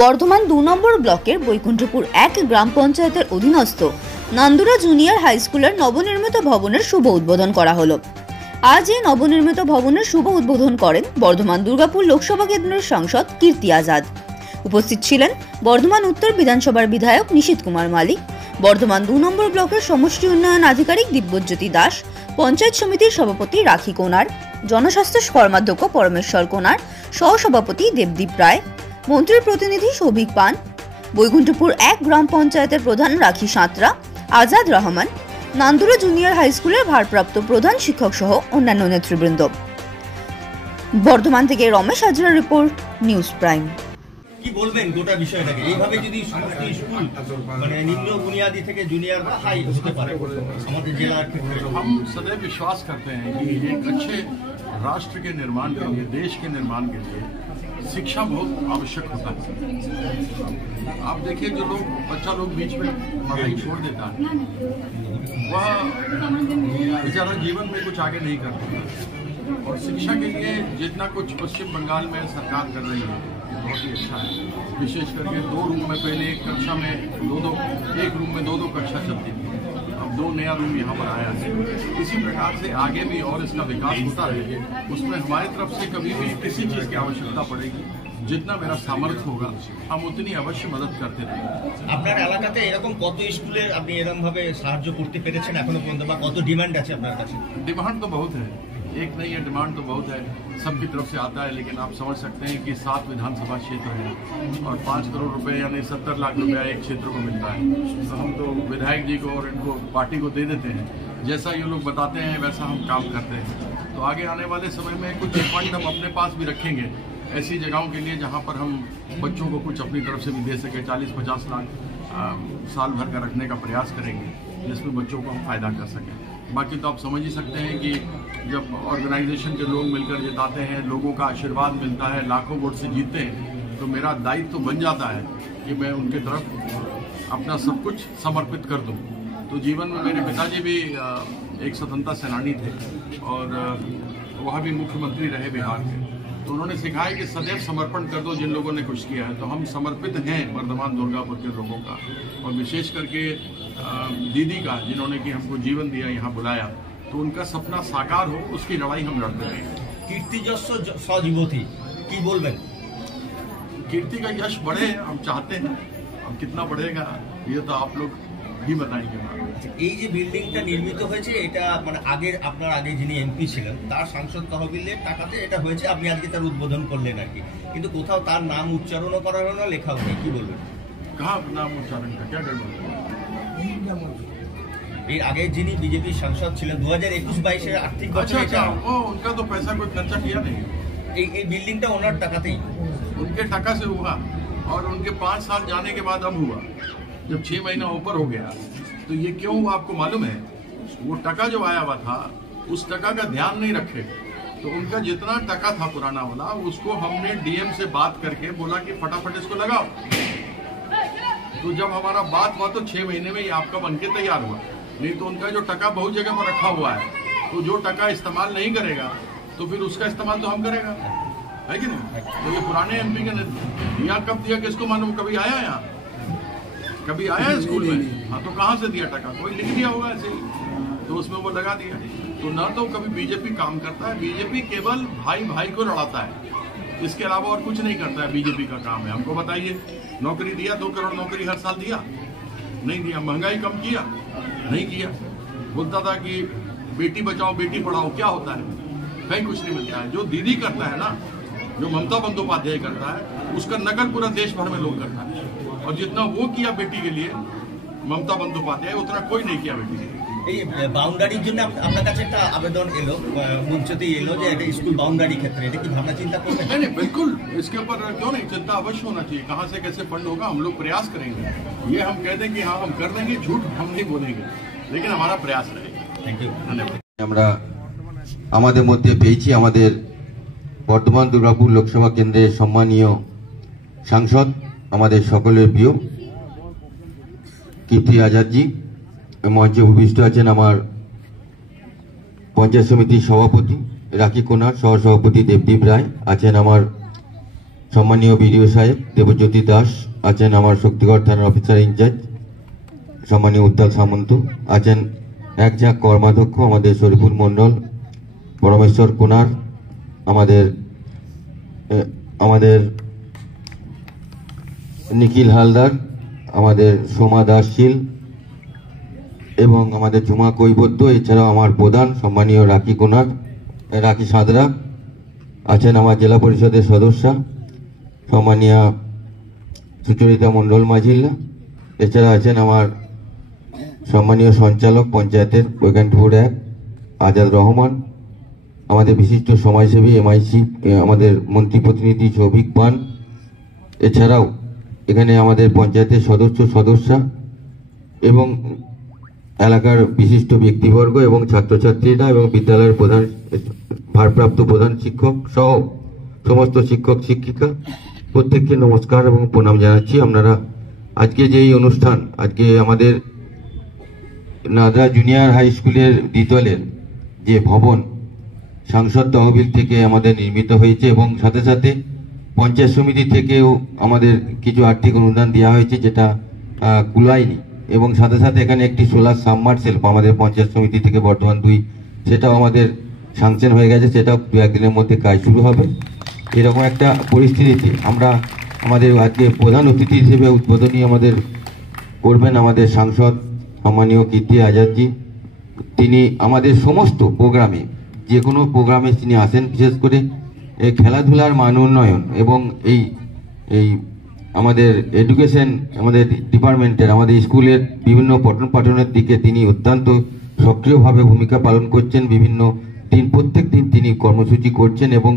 বর্ধমান ২ নম্বর ব্লকের বৈকুণ্ঠপুর ১ গ্রাম পঞ্চায়েতের অধীনস্থ নান্দুরা জুনিয়র হাই স্কুলের নবনির্মিত ভবনের শুভ উদ্বোধন করা হলো। আজ এই নবনির্মিত ভবনের শুভ উদ্বোধন করেন বর্ধমান দুর্গাপুর লোকসভা কেন্দ্রের সাংসদ কীর্তি আজাদ। উপস্থিত ছিলেন বর্ধমান উত্তর বিধানসভার বিধায়ক নিশীথ কুমার মালিক, বর্ধমান ২ নম্বর ব্লকের সমষ্টি উন্নয়ন আধিকারিক দিব্যজ্যোতি দাস, পঞ্চায়েত সমিতির সভাপতি রাখি কোনার, জনস্বাস্থ্য কর্মাধ্যক্ষ পরমেশ্বর কোনার, সহসভাপতি দেবদীপ রায়, মন্ত্রীর প্রতিনিধি সৌভিক পান, বৈকুণ্ঠপুর ১ গ্রাম পঞ্চায়েতের প্রধান রাখি সাঁতরা, আজাদ রহমান, নান্দুরা জুনিয়র হাই স্কুলের ভারপ্রাপ্ত প্রধান শিক্ষক সহ অন্যান্য নেতৃবৃন্দ। বর্ধমান থেকে রমেশ হাজরার রিপোর্ট, নিউজ প্রাইম। কি বলবেন গোটা বিষয়টাকে? এইভাবে যদি সমস্ত স্কুল মানে নিম্ন বুনিয়াদি থেকে জুনিয়র বা হাই হতে পারে আমাদের জেলার ক্ষেত্রে, हम सदैव विश्वास करते हैं कि एक अच्छे राष्ट्र के निर्माण के लिए, देश के निर्माण के लिए शिक्षा बहुत आवश्यक होता है। आप देखिए जो लोग बच्चा लोग बीच में पढ़ाई छोड़ देता है वह बेचारा जीवन में कुछ आगे नहीं कर पाता। और शिक्षा के लिए जितना कुछ पश्चिम बंगाल में सरकार कर रही है बहुत ही अच्छा है। विशेष करके 2 रूम में, पहले एक कक्षा में एक रूम में 2 कक्षा चलती थी, अब 2 नया रूम यहाँ पर आया है। इसी प्रकार से आगे भी और इसका विकास होता रहेगा। उसमें हमारी तरफ से कभी भी किसी चीज़ की आवश्यकता पड़ेगी, जितना मेरा सामर्थ्य होगा हम उतनी अवश्य मदद करते रहेंगे। আপনার এলাকাতে এরকম কত স্কুলে আপনি এরকম ভাবে সাহায্য করতে পেরেছেন এখনো পর্যন্ত, বা কত ডিমান্ড আছে আপনার কাছে? डिमांड तो बहुत है, एक नहीं है, डिमांड तो बहुत है, सबकी तरफ से आता है। लेकिन आप समझ सकते हैं कि 7 विधानसभा क्षेत्र है और 5 करोड़ रुपए यानी 70 लाख रुपया एक क्षेत्र को मिलता है। तो हम तो विधायक जी को और इनको पार्टी को दे देते हैं, जैसा ये लोग बताते हैं वैसा हम काम करते हैं। तो आगे आने वाले समय में कुछ फंड हम अपने पास भी रखेंगे ऐसी जगहों के लिए जहाँ पर हम बच्चों को कुछ अपनी तरफ से भी दे सके। 40-50 लाख साल भर का रखने का प्रयास करेंगे जिसमें बच्चों को हम फायदा कर सकें। बाकी तो आप समझ ही सकते हैं कि जब ऑर्गेनाइजेशन के लोग मिलकर जिताते हैं, लोगों का आशीर्वाद मिलता है, लाखों वोट से जीतते हैं, तो मेरा दायित्व तो बन जाता है कि मैं उनके तरफ अपना सब कुछ समर्पित कर दूं। तो जीवन में मेरे पिताजी भी एक स्वतंत्रता सेनानी थे और वह भी मुख्यमंत्री रहे बिहार के। तो उन्होंने सिखाया कि सदैव समर्पण कर दो जिन लोगों ने कुछ किया है। तो हम समर्पित हैं वर्धमान दुर्गापुर के लोगों का, और विशेष करके दीदी का, जिन्होंने कि हमको जीवन दिया, यहाँ बुलाया, तो उनका सपना साकार हो उसकी लड़ाई हम लड़ते हैं। कीर्ति যশ সজীবতী কি বলবেন? कीर्ति का यश बढ़े हम चाहते हैं, अब कितना बढ़ेगा ये तो आप लोग ही बताएंगे। এই যে বিল্ডিংটা নির্মিত হয়েছে এটা মানে আপনার আগে যিনি এমপি ছিলেন তার সাংসদ তহবিলের টাকাতে এটা হয়েছে, আপনি আজকে তার উদ্বোধন করলেন আর কি, কিন্তু কোথাও তার নাম উচ্চারণও করা হলো না, লেখাও নেই, কি বলবেন? कहाँ नाम उच्चारण का क्या गड़बड़? এর আগে যিনি বিজেপি সাংসদ ছিলেন 2021-22 আর্থিক বছরে अच्छा, वो उनका तो पैसा कोई खर्चा किया नहीं, এই बिल्डिंगটা ওনার টাকাতেই, उनके टका से हुआ। और उनके 5 साल जाने के बाद अब हुआ, जब 6 महीना ऊपर हो गया। तो ये क्यों हुआ आपको मालूम है? वो टका जो आया हुआ था उस टका का ध्यान नहीं रखे, तो उनका जितना टका था पुराना वाला उसको हमने डीएम से बात करके बोला कि फटाफट इसको लगाओ। तो जब हमारा बात हुआ तो 6 महीने में ये आपका बनके तैयार हुआ। नहीं तो उनका जो टका बहुत जगह पर रखा हुआ है, तो जो टका इस्तेमाल नहीं करेगा तो फिर उसका इस्तेमाल तो हम करेगा, है कि नहीं? तो ये पुराने एमपी के यहाँ कब दिया किसको मालूम? कभी आया यहाँ? कभी आया स्कूल में? हाँ, तो कहाँ से दिया टका? कोई लिख दिया होगा ऐसे ही, तो उसमें वो लगा दिया। तो ना तो कभी बीजेपी काम करता है, बीजेपी केवल भाई भाई को लड़ाता है, इसके अलावा और कुछ नहीं करता है। बीजेपी का काम है, हमको बताइए, नौकरी दिया? 2 करोड़ नौकरी हर साल दिया? नहीं दिया। महंगाई कम किया? नहीं किया। बोलता था कि बेटी बचाओ बेटी पढ़ाओ, क्या होता है? कहीं कुछ नहीं मिलता है। जो दीदी करता है ना, जो ममता बंदोपाध्याय करता है, उसका नकल पूरा देश भर में लोग करता है। और जितना वो किया बेटी के लिए ममता बंदोपाध्याय, उतना कोई नहीं किया बेटी के लिए। এই বাউন্ডারির জন্য আপনার কাছে একটা আবেদন এলো, মঞ্চতেই এলো যে এটা স্কুল বাউন্ডারি ক্ষেত্রে, এটা কি ভাবনা চিন্তা করবেন? नहीं नहीं, बिल्कुल इसके ऊपर क्यों नहीं, चिंता अवश्य होना चाहिए। कहाँ से कैसे फंड होगा हम लोग प्रयास करेंगे। ये हम कह दें कि हाँ हम कर देंगे, झूठ हम नहीं बोलेंगे, लेकिन हमारा प्रयास रहेगा। থ্যাংক ইউ, ধন্যবাদ। আমরা আমাদের মধ্যে পেয়েছি আমাদের বর্ধমান দুর্গাপুর লোকসভা কেন্দ্রের সম্মানীয় সাংসদ, আমাদের সকলের প্রিয় কীর্তি আজাদজি। মঞ্চে উপবিষ্ট আছেন আমার পঞ্চায়েত সমিতির সভাপতি রাখি কোনার, সহসভাপতি দেবদীপ রায়, আছেন আমার সম্মানীয় বিডিও সাহেব দেবজ্যোতি দাস আছেন, আমার শক্তিগড় থানার অফিসার ইনচার্জ সম্মানীয় উত্তাল সামন্ত আছেন, এক ঝাঁক কর্মাধ্যক্ষ আমাদের শরীফুল মণ্ডল, পরমেশ্বর কুনার, আমাদের নিখিল হালদার, আমাদের সোমা দাস শীল এবং আমাদের ঝুমা কৈবদ্য, এছাড়াও আমার প্রধান সম্মানীয় রাখি সাঁতরা আছেন, আমার জেলা পরিষদের সদস্য সম্মানীয় সুচরিতা মণ্ডল মাঝিল্লা, এছাড়া আছেন আমার সম্মানীয় সঞ্চালক পঞ্চায়েতের বৈকান্তপুর 1 আজাদ রহমান, আমাদের বিশিষ্ট সমাজসেবী MIC আমাদের মন্ত্রী প্রতিনিধি সৌভিক পান, এছাড়াও এখানে আমাদের পঞ্চায়েতের সদস্যা এবং এলাকার বিশিষ্ট ব্যক্তিবর্গ এবং ছাত্রছাত্রীরা এবং বিদ্যালয়ের ভারপ্রাপ্ত প্রধান শিক্ষক সহ সমস্ত শিক্ষক শিক্ষিকা প্রত্যেককে নমস্কার এবং প্রণাম জানাচ্ছি। আপনারা আজকে যে এই অনুষ্ঠান, আজকে আমাদের নাদরা জুনিয়র হাই স্কুলের দ্বিতলের যে ভবন সাংসদ তহবিল থেকে আমাদের নির্মিত হয়েছে এবং সাথে সাথে পঞ্চায়েত সমিতি থেকেও আমাদের কিছু আর্থিক অনুদান দেওয়া হয়েছে, যেটা কুলায়নি, এবং সাথে সাথে এখানে একটি সোলার সাবমার্সেল আমাদের পঞ্চায়েত সমিতি থেকে বর্ধমান 2 সেটাও আমাদের সাংশন হয়ে গেছে, সেটাও 2-1 দিনের মধ্যে কাজ শুরু হবে। এরকম একটা পরিস্থিতিতে আমরা আমাদের আজকে প্রধান অতিথি হিসেবে উদ্বোধনী আমাদের করবেন আমাদের সাংসদ সম্মানীয় কীর্তি আজাদজি। তিনি আমাদের সমস্ত প্রোগ্রামে, যে কোনো প্রোগ্রামে তিনি আসেন, বিশেষ করে এই খেলাধুলার মান উন্নয়ন এবং এই আমাদের এডুকেশন আমাদের ডিপার্টমেন্টের আমাদের স্কুলের বিভিন্ন পঠন পাঠনের দিকে তিনি অত্যন্ত সক্রিয়ভাবে ভূমিকা পালন করছেন। বিভিন্ন দিন প্রত্যেক দিন তিনি কর্মসূচি করছেন এবং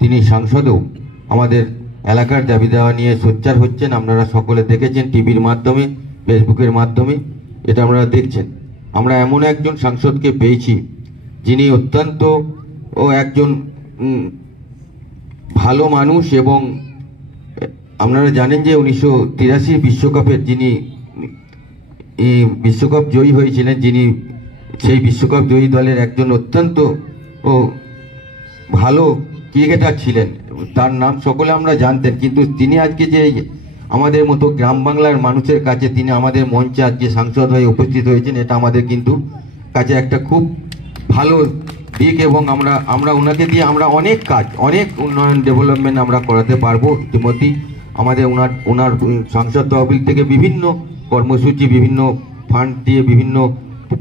তিনি সাংসদেও আমাদের এলাকার দাবি দেওয়া নিয়ে সোচ্চার হচ্ছেন। আপনারা সকলে দেখেছেন টিভির মাধ্যমে, ফেসবুকের মাধ্যমে, এটা আপনারা দেখছেন। আমরা এমন একজন সাংসদকে পেয়েছি যিনি অত্যন্ত একজন ভালো মানুষ এবং আপনারা জানেন যে 1983 বিশ্বকাপের যিনি বিশ্বকাপ জয়ী হয়েছিলেন, যিনি সেই বিশ্বকাপ জয়ী দলের একজন অত্যন্ত ভালো ক্রিকেটার ছিলেন, তার নাম সকলে আমরা জানতেন, কিন্তু তিনি আজকে যে আমাদের মতো গ্রাম বাংলার মানুষের কাছে তিনি আমাদের মঞ্চে আজকে সাংসদ হয়ে উপস্থিত হয়েছেন, এটা আমাদের কিন্তু কাছে একটা খুব ভালো দিক এবং আমরা ওনাকে দিয়ে আমরা অনেক কাজ, অনেক উন্নয়ন ডেভেলপমেন্ট আমরা করাতে পারবো। ইতিমধ্যেই আমাদের ওনার সাংসদ তহবিল থেকে বিভিন্ন কর্মসূচি, বিভিন্ন ফান্ড দিয়ে বিভিন্ন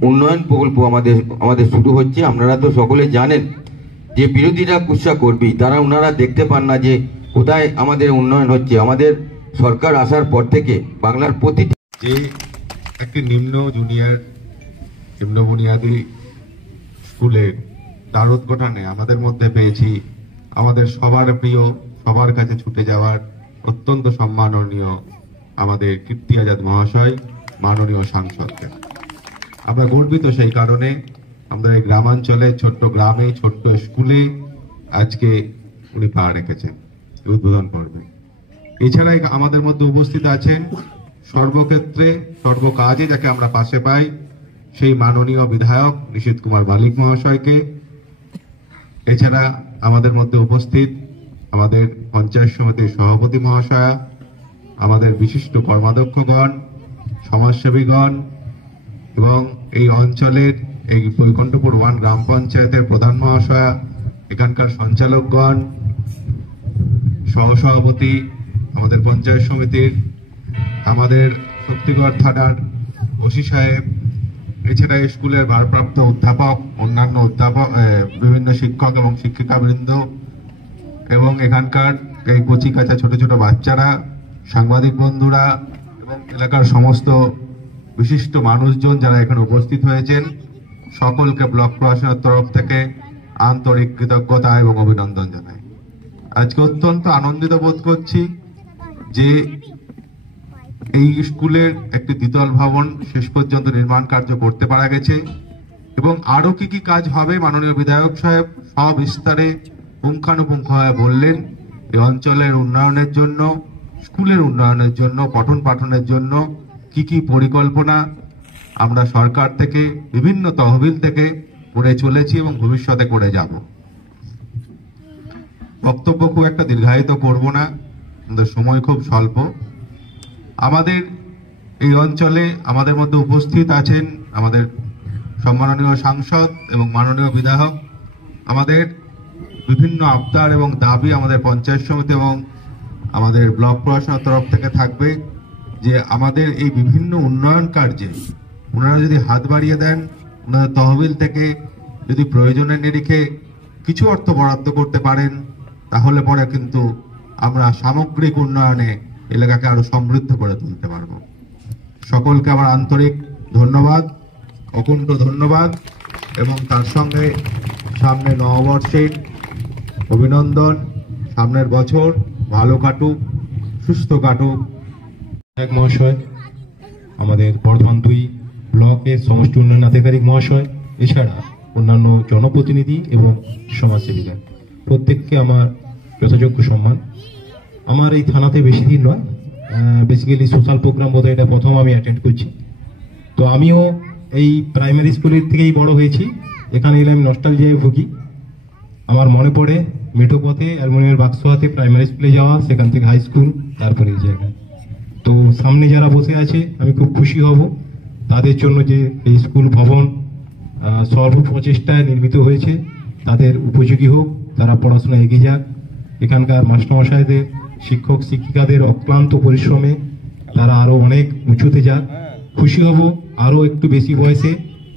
উন্নয়ন প্রকল্প আমাদের শুরু হচ্ছে। আপনারা তো সকলে জানেন যে বিরোধীরা কুৎসা করবেই, ওনারা দেখতে পান না যে কোথায় আমাদের উন্নয়ন হচ্ছে। আমাদের সরকার আসার পর থেকে বাংলার প্রতিটি যে একটি নিম্ন বুনিয়াদী স্কুলে তার উদ্ঘাটনে আমাদের মধ্যে পেয়েছি আমাদের সবার প্রিয়, সবার কাছে ছুটে যাওয়ার অত্যন্ত সম্মাননীয় আমাদের কীর্তি আজাদ মহাশয়, মাননীয় সাংসদকে। আমরা গর্বিত সেই কারণে আমরা এই গ্রামাঞ্চলে, ছোট্ট গ্রামে, ছোট্ট স্কুলে আজকে উনি পা রেখেছেন উদ্বোধন করবে। এছাড়া আমাদের মধ্যে উপস্থিত আছেন সর্বক্ষেত্রে সর্বকাজে যাকে আমরা পাশে পাই সেই মাননীয় বিধায়ক নিশীথ কুমার বালিক মহাশয়কে। এছাড়া আমাদের মধ্যে উপস্থিত আমাদের পঞ্চায়েত সমিতির সভাপতি মহাশয়া, আমাদের বিশিষ্ট কর্মাধ্যক্ষগণ, সমাজসেবীগণ এবং এই অঞ্চলের এই বৈকুণ্ঠপুর 1 গ্রাম পঞ্চায়েতের প্রধান মহাশয়া, এখানকার সঞ্চালকগণ, সহসভাপতি, আমাদের পঞ্চায়েত সমিতির, আমাদের শক্তিগড় থানার ওসি সাহেব, এছাড়া স্কুলের ভারপ্রাপ্ত অধ্যাপক, অন্যান্য অধ্যাপক, বিভিন্ন শিক্ষক এবং শিক্ষিকাবৃন্দ এবং এখানকার এই কচি কাঁচা ছোট ছোট বাচ্চারা, সাংবাদিক বন্ধুরা এবং এলাকার সমস্ত বিশিষ্ট মানুষজন যারা এখানে উপস্থিত হয়েছেন, সকলকে ব্লক প্রশাসনের তরফ থেকে আন্তরিক কৃতজ্ঞতা এবং অভিনন্দন জানাই। আজকে অত্যন্ত আনন্দিত বোধ করছি যে এই স্কুলের একটি দ্বিতল ভবন শেষ পর্যন্ত নির্মাণ কার্য করতে পারা গেছে এবং আরো কি কি কাজ হবে মাননীয় বিধায়ক সাহেব সবিস্তারে পুঙ্খানুপুঙ্খভাবে বললেন। এই অঞ্চলের উন্নয়নের জন্য, স্কুলের উন্নয়নের জন্য, পঠন পাঠনের জন্য কি কি পরিকল্পনা আমরা সরকার থেকে, বিভিন্ন তহবিল থেকে করে চলেছি এবং ভবিষ্যতে করে যাব। বক্তব্য খুব একটা দীর্ঘায়িত করব না, আমাদের সময় খুব স্বল্প। আমাদের এই অঞ্চলে আমাদের মধ্যে উপস্থিত আছেন আমাদের সম্মাননীয় সাংসদ এবং মাননীয় বিধায়ক। আমাদের বিভিন্ন আবদার এবং দাবি আমাদের পঞ্চায়েত সমিতি এবং আমাদের ব্লক প্রশাসনের তরফ থেকে থাকবে যে আমাদের এই বিভিন্ন উন্নয়ন কার্যে ওনারা যদি হাত বাড়িয়ে দেন, ওনাদের তহবিল থেকে যদি প্রয়োজনের নিরিখে কিছু অর্থ বরাদ্দ করতে পারেন, তাহলে পরে কিন্তু আমরা সামগ্রিক উন্নয়নে এলাকাকে আরো সমৃদ্ধ করে তুলতে পারব। সকলকে আমার আন্তরিক ধন্যবাদ, অকুণ্ঠ ধন্যবাদ, এবং তার সঙ্গে সামনে নববর্ষের অভিনন্দন। সামনের বছর ভালো কাটুক, সুস্থ কাটুক। এক মহাশয়, আমাদের বর্ধমান 2 ব্লকের সমষ্টি উন্নয়ন আধিকারিক মহাশয়, এছাড়া অন্যান্য জনপ্রতিনিধি এবং সমাজসেবীরা, প্রত্যেককে আমার যথাযোগ্য সম্মান। আমার এই থানাতে বেশি দিন নয়, বেসিক্যালি সোশ্যাল প্রোগ্রাম বোধহয় এটা প্রথম আমি অ্যাটেন্ড করছি। তো আমিও এই প্রাইমারি স্কুলের থেকেই বড় হয়েছি, এখানে এলে আমি নস্টালজিয়ায় ভুগি। আমার মনে পড়ে মেঠো পথে অ্যালুমিনিয়ামের বাক্স হাতে প্রাইমারি স্কুলে যাওয়া, সেখান থেকে হাই স্কুল, তারপরে এই জায়গায়। তো সামনে যারা বসে আছে আমি খুব খুশি হব তাদের জন্য যে এই স্কুল ভবন সর্বপ্রচেষ্টায় নির্মিত হয়েছে, তাদের উপযোগী হোক, তারা পড়াশোনা এগিয়ে যাক। এখানকার মাস্টারমশাইদের, শিক্ষক শিক্ষিকাদের অক্লান্ত পরিশ্রমে তারা আরও অনেক উঁচুতে যাক। খুশি হব আরও একটু বেশি বয়সে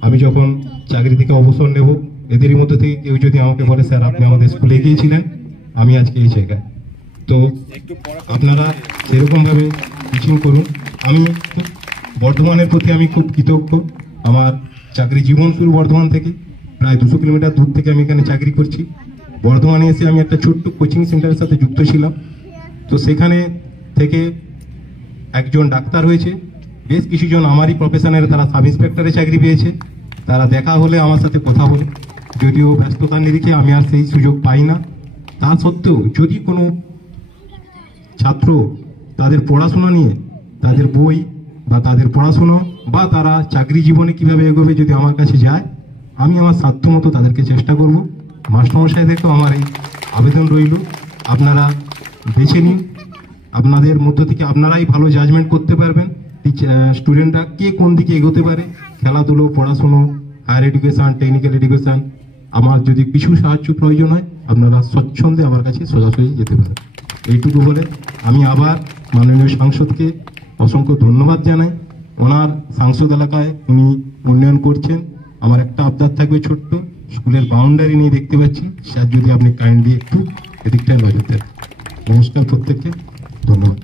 আমি যখন চাকরি থেকে অবসর নেব, এদেরই মধ্যে থেকে কেউ যদি আমাকে বলে স্যার আপনি আমাদের স্কুলে গিয়েছিলেন, আমি আজকে এই জায়গায়। তো আপনারা সেরকমভাবে টিচিং করুন। আমি বর্ধমানের প্রতি আমি খুব কৃতজ্ঞ। আমার চাকরি জীবন শুরু বর্ধমান থেকে, প্রায় 200 কিলোমিটার দূর থেকে আমি এখানে চাকরি করছি। বর্ধমানে এসে আমি একটা ছোট্ট কোচিং সেন্টারের সাথে যুক্ত ছিলাম। তো সেখানে থেকে একজন ডাক্তার হয়েছে, বেশ কিছুজন আমারই প্রফেশনের তারা সাব ইন্সপেক্টরে চাকরি পেয়েছে। তারা দেখা হলে আমার সাথে কথা বলে, যদিও ব্যস্ততার নিরিখে আমি আর সেই সুযোগ পাই না। তা সত্ত্বেও যদি কোনো ছাত্র তাদের পড়াশোনা নিয়ে, তাদের বই বা তাদের পড়াশোনা বা তারা চাকরি জীবনে কিভাবে এগোবে যদি আমার কাছে যায়, আমি আমার সাধ্যমতো তাদেরকে চেষ্টা করব। মাস্টারমশাইদেরকেও আমার এই আবেদন রইল, আপনারা বেছে নিন। আপনাদের মধ্য থেকে আপনারাই ভালো জাজমেন্ট করতে পারবেন স্টুডেন্টরা কে কোন দিকে এগোতে পারে, খেলাধুলো, পড়াশুনো, হায়ার এডুকেশান, টেকনিক্যাল এডুকেশান। আমার যদি কিছু সাহায্য প্রয়োজন হয়, আপনারা স্বচ্ছন্দে আমার কাছে সোজাসুজি যেতে পারেন। এইটুকু বলে আমি আবার মাননীয় সাংসদকে অসংখ্য ধন্যবাদ জানাই। ওনার সাংসদ এলাকায় উনি উন্নয়ন করছেন। আমার একটা আবদার থাকবে ছোট্ট, স্কুলের বাউন্ডারি নিয়ে দেখতে পাচ্ছি, স্যার যদি আপনি কাইন্ডলি একটু এদিকটায় নজর দেন। নমস্কার প্রত্যেককে, ধন্যবাদ।